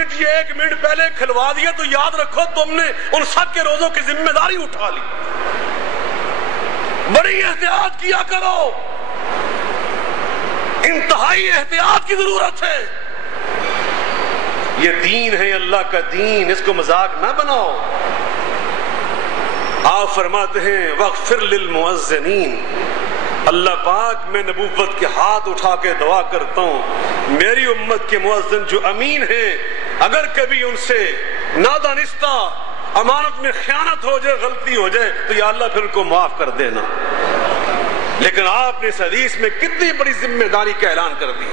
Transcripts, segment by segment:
Minute یا 1 minute پہلے کھلوا دیا تو یاد رکھو تم نے ان سب کے روزوں کی ذمہ داری اٹھا لی. بڑی احتیاط کیا کرو، انتہائی احتیاط کی ضرورت ہے. یہ دین ہے اللہ کا دین، اس کو مذاق نہ بناؤ. آپ فرماتے ہیں وَاغْفِرْ لِلْمُؤَذِّنِينَ، اللہ پاک میں نبوت کے ہاتھ اٹھا کے دعا کرتا ہوں میری امت کے مؤذن جو امین ہیں، اگر کبھی ان سے نادانستہ امانت میں خیانت ہو جائے، غلطی ہو جائے تو یا اللہ پھر ان کو معاف کر دینا. لیکن آپ نے اس حدیث میں کتنی بڑی ذمہ داری کا اعلان کر دی.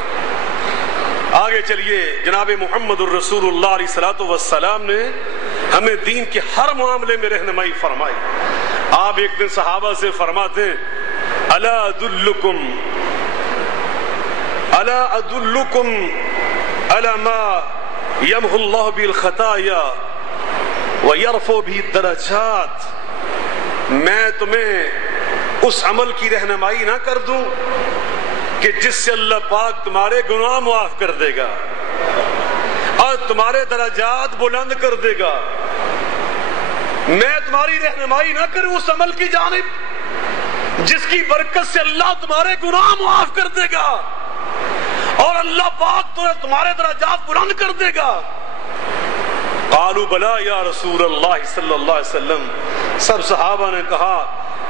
آگے چلیے، جناب محمد الرسول اللہ علیہ الصلوۃ والسلام نے ہمیں دین کے ہر معاملے میں رہنمائی فرمائی. آپ ایک دن صحابہ سے فرماتے ہیں الا ادلکم علی ما یمحو اللہ بہ الخطایا ویرفع بہ الدرجات، میں تمہیں اس عمل کی رہنمائی نہ کر دوں کہ جس سے اللہ پاک تمہارے گناہ معاف کر دے گا اور تمہارے درجات بلند کر دے گا. میں تمہاری رہنمائی نہ کروں اس عمل کی جانب جس کی برکت سے اللہ تمہارے گناہ معاف کر دے گا اور اللہ پاک تمہارے درجات بلند کر دے گا. قالوا بلا یا رسول اللہ صلی اللہ علیہ وسلم، سب صحابہ نے کہا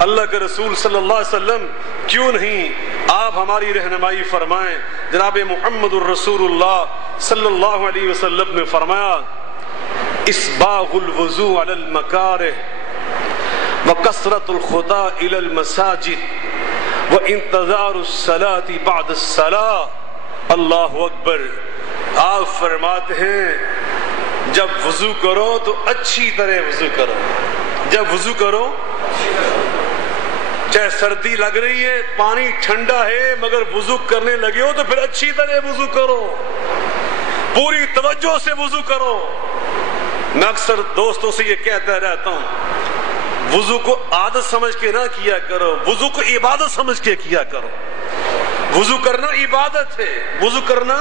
اللہ کے رسول صلی اللہ علیہ وسلم کیوں نہیں، آپ ہماری رہنمائی فرمائیں. جناب محمد الرسول اللہ صلی اللہ علیہ وسلم نے فرمایا اسباغ الوضوء علی المکارہ وکثرت الخطا الی المساجد وانتظار الصلاة بعد الصلاة. اللہ اکبر. آپ فرماتے ہیں جب وضو کرو تو اچھی طرح وضو کرو. جب وضو کرو، چاہے سردی لگ رہی ہے، پانی ٹھنڈا ہے، مگر وضو کرنے لگے ہو تو پھر اچھی طرح وضو کرو، پوری توجہ سے وضو کرو. میں اکثر دوستوں سے یہ کہتا رہتا ہوں وضو کو عادت سمجھ کے نہ کیا کرو، وضو کو عبادت سمجھ کے کیا کرو. وضو کرنا عبادت ہے، وضو کرنا،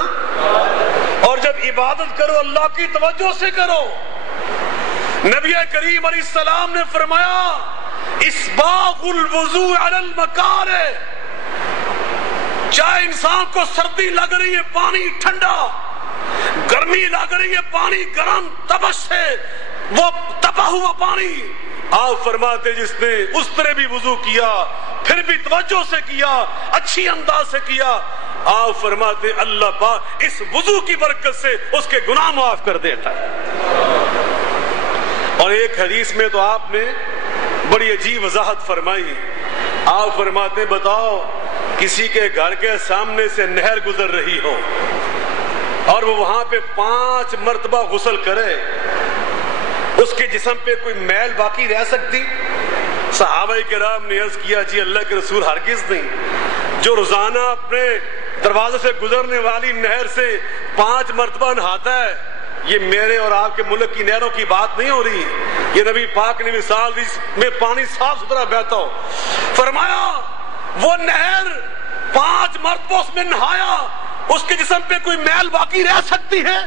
اور جب عبادت کرو اللہ کی توجہ سے کرو. نبی کریم علیہ السلام نے فرمایا اسباغ الوضوء علی المکارہ، چاہے انسان کو سردی لگ رہی ہے پانی ٹھنڈا، گرمی لگ رہی ہے پانی گرم، تبش سے وہ تپا ہوا پانی، آپ فرماتے جس نے اس طرح بھی وضو کیا پھر بھی توجہ سے کیا، اچھی انداز سے کیا، آپ فرماتے اللہ پاک اس وضو کی برکت سے اس کے گناہ معاف کر دیتا ہے. اور ایک حدیث میں تو آپ نے بڑی عجیب وضاحت فرمائی. آپ فرماتے بتاؤ کسی کے گھر کے سامنے سے نہر گزر رہی ہو اور وہ وہاں پہ 5 مرتبہ غسل کرے، اس کے جسم پہ کوئی میل باقی رہ سکتی؟ صحابہ کرام نے عرض کیا جی اللہ کے رسول ہرگز نہیں. جو روزانہ اپنے دروازے سے گزرنے والی نہر سے 5 مرتبہ نہاتا ہے، یہ میرے اور آپ کے ملک کی نہروں کی بات نہیں ہو رہی، یہ نبی پاک نے مثال دی میں پانی صاف ستھرا بہتا ہو. فرمایا وہ نہر 5 مرتبہ اس میں نہایا، اس کے جسم پہ کوئی میل باقی رہ سکتی ہے؟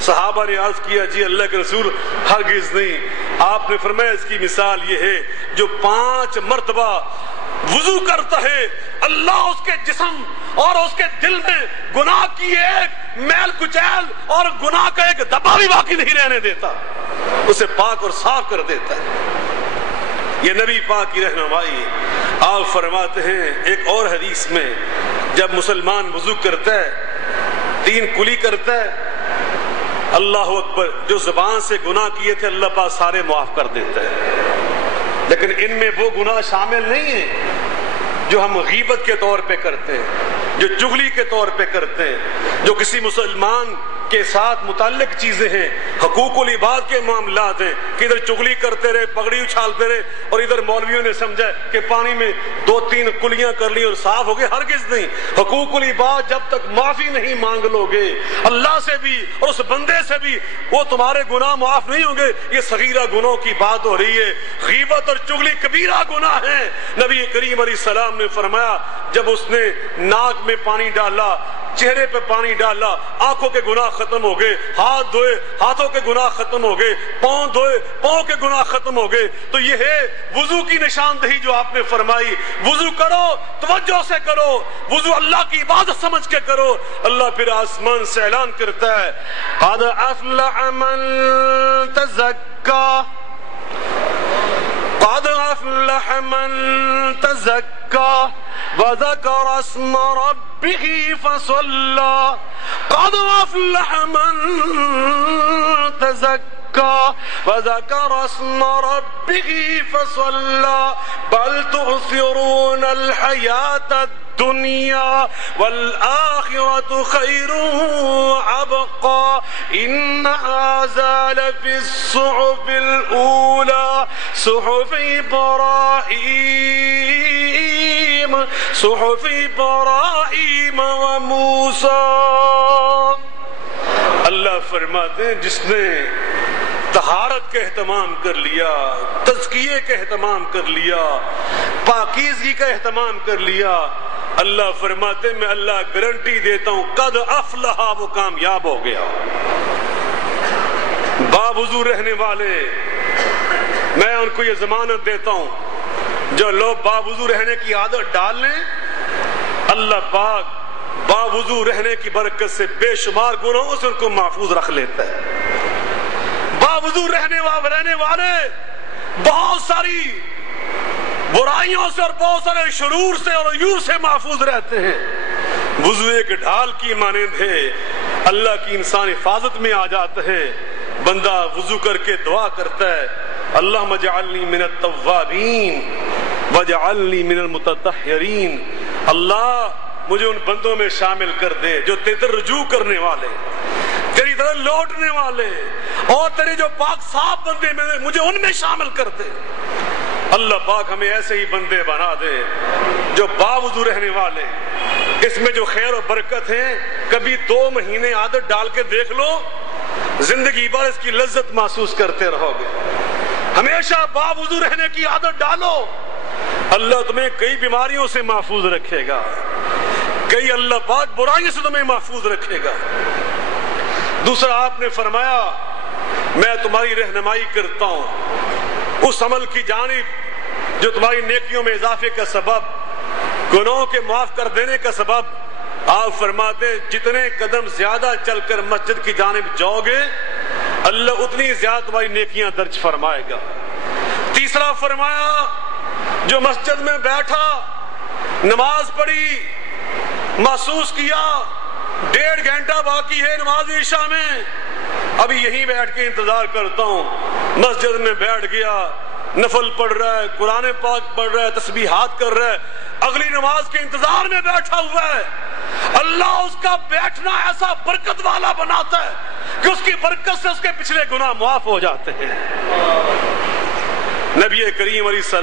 صحابہ نے عرض کیا جی اللہ کے رسول ہرگز نہیں. آپ نے فرمایا اس کی مثال یہ ہے جو 5 مرتبہ وضو کرتا ہے اللہ اس کے جسم اور اس کے دل میں گناہ کی ایک میل کچیل اور گناہ کا ایک دبا بھی باقی نہیں رہنے دیتا، اسے پاک اور صاف کر دیتا ہے. یہ نبی پاک کی رہنمائی. آپ فرماتے ہیں ایک اور حدیث میں جب مسلمان وضو کرتا ہے 3 کلی کرتا ہے، اللہ اکبر، جو زبان سے گناہ کیے تھے اللہ پاک سارے معاف کر دیتا ہے. لیکن ان میں وہ گناہ شامل نہیں ہیں جو ہم غیبت کے طور پہ کرتے ہیں، جو چغلی کے طور پہ کرتے ہیں، جو کسی مسلمان کے ساتھ متعلق چیزیں ہیں، حقوق العباد کے معاملات ہیں کہ ادھر چغلی کرتے رہے، پگڑی اچھالتے رہے، اور ادھر مولویوں نے سمجھا کہ پانی میں 2-3 کلیاں کر لی اور صاف ہو گئے. ہرگز نہیں. حقوق العباد جب تک معافی نہیں مانگ لو گے اللہ سے بھی اور اس بندے سے بھی، وہ تمہارے گناہ معاف نہیں ہوں گے. یہ صغیرہ گناہوں کی بات ہو رہی ہے. غیبت اور چغلی کبیرہ گناہ ہیں. نبی کریم علیہ السلام نے فرمایا جب اس نے ناک میں پانی ڈالا چہرے پہ پانی ڈالا، آنکھوں کے گناہ ختم ہو گئے، ہاتھ دھوئے ہاتھوں کے گناہ ختم ہو گئے، پاؤں دھوئے پاؤں کے گناہ ختم ہو گئے۔ تو یہ ہے وضو کی نشاندہی جو آپ نے فرمائی۔ وضو کرو، توجہ سے کرو، وضو اللہ کی عبادت سمجھ کے کرو۔ اللہ پھر آسمان سے اعلان کرتا ہے قد افلح من تزکا، قد افلح من تزکا وذکر اسم ربه فصلى، قد افلح من تزکا وذکر اسم ربه فصلى بل تؤثرون الحیاة الدنیا والآخرة خیر وابقى ان هذا لفی الصحف الاولى صحف ابراہیم وموسیٰ۔ اللہ فرماتے ہیں جس نے طہارت کا اہتمام کر لیا، تزکیے کا اہتمام کر لیا، پاکیزگی کا اہتمام کر لیا، اللہ فرماتے ہیں میں اللہ گارنٹی دیتا ہوں قد افلح، وہ کامیاب ہو گیا۔ باوضو رہنے والے میں ان کو یہ ضمانت دیتا ہوں جو لوگ باوضو رہنے کی عادت ڈال لیں، اللہ پاک باوضو رہنے کی برکت سے بے شمار گناہوں سے ان کو محفوظ رکھ لیتا ہے۔ باوضو رہنے والے بہت ساری برائیوں سے اور بہت سارے شرور سے اور عیوب سے محفوظ رہتے ہیں۔ وضو ایک ڈھال کی مانند ہے، اللہ کی انسان حفاظت میں آ جاتا ہے۔ بندہ وضو کر کے دعا کرتا ہے اللہم اجعلنی من التوابین واجعلنی من المتطہرین، اللہ مجھے ان بندوں میں شامل کر دے جو تیری طرف رجوع کرنے والے، تیری طرف لوٹنے والے، اور تیرے جو پاک صاف بندے میں مجھے ان میں شامل کر دے۔ اللہ پاک ہمیں ایسے ہی بندے بنا دے جو باوضو رہنے والے۔ اس میں جو خیر و برکت ہے، کبھی 2 مہینے عادت ڈال کے دیکھ لو، زندگی بھر اس کی لذت محسوس کرتے رہو گے۔ ہمیشہ باوضو رہنے کی عادت ڈالو، اللہ تمہیں کئی بیماریوں سے محفوظ رکھے گا، کئی اللہ پاک برائیوں سے تمہیں محفوظ رکھے گا۔ دوسرا آپ نے فرمایا میں تمہاری رہنمائی کرتا ہوں اس عمل کی جانب جو تمہاری نیکیوں میں اضافے کا سبب، گناہوں کے معاف کر دینے کا سبب۔ آپ فرماتے ہیں جتنے قدم زیادہ چل کر مسجد کی جانب جاؤ گے اللہ اتنی زیادہ تمہاری نیکیاں درج فرمائے گا۔ تیسرا فرمایا جو مسجد میں بیٹھا، نماز پڑھی، محسوس کیا 1.5 گھنٹہ باقی ہے نماز عشاء میں، ابھی یہیں بیٹھ کے انتظار کرتا ہوں، مسجد میں بیٹھ گیا، نفل پڑھ رہا ہے، قرآن پاک پڑھ رہا ہے، تسبیحات کر رہا ہے، اگلی نماز کے انتظار میں بیٹھا ہوا ہے، اللہ اس کا بیٹھنا ایسا برکت والا بناتا ہے کہ اس کی برکت سے اس کے پچھلے گناہ معاف ہو جاتے ہیں۔ نبی کریم علیہ السلام